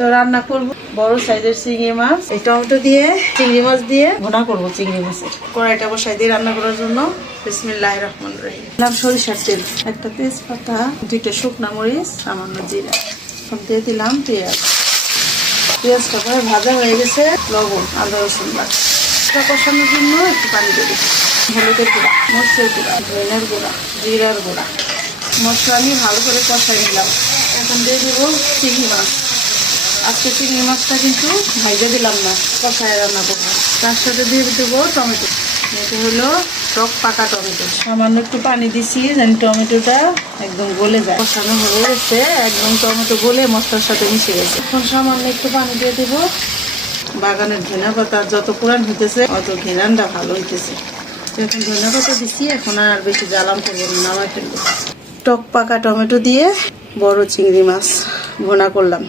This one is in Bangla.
তো রান্না করব বড় সাইজের চিংড়ি মাছ, এই টমেটো দিয়ে চিংড়ি মাছ দিয়ে ভুনা করব। চিংড়ি মাছের কড়াইটা বসাই দিয়ে রান্না করার জন্য। বিসমিল্লাহির রহমানির রহিম। দিলাম সরিষার তেল, একটা তেজপাতা, 2টা শুকনা মরিচ, সামান্য জিরা, দিয়ে দিলাম পেঁয়াজ। পেঁয়াজটা প্রায় ভাজা হয়ে গেছে। লবণ, আদা রসুন বাটা কষানোর জন্য একটু পানি দেবো। হলুদের গুঁড়া, মরিচের গুঁড়া, ধনিয়ার গুঁড়া, জিরার গুঁড়া, মশলা আমি ভালো করে কষাই নিলাম। এখন দিয়ে দেবো চিংড়ি মাছ। আজকে চিংড়ি মাছটা কিন্তু ভাইজা দিলাম না, কষায় রান্না করবো। তার সাথে দিয়ে দেবো টমেটো। এটা হলো টক পাকা টমেটো। সামান্য একটু পানি দিছি যেন টমেটোটা একদম গলে যায়। কষানো হয়ে গেছে, একদম টমেটো গলে মশলার সাথে মিশে গেছে। এখন সামান্য একটু পানি দিয়ে দেবো। বাগানের ধনিয়া পাতা যত পুরান হইতেছে অত ঘেরানটা ভালো হইতেছে। এখন ধনিয়া পাতা দিচ্ছি, এখন আর বেশি জ্বালাম করবো না, নামাই ফেলবো। টক পাকা টমেটো দিয়ে বড় চিংড়ি মাছ ভুনা করলাম।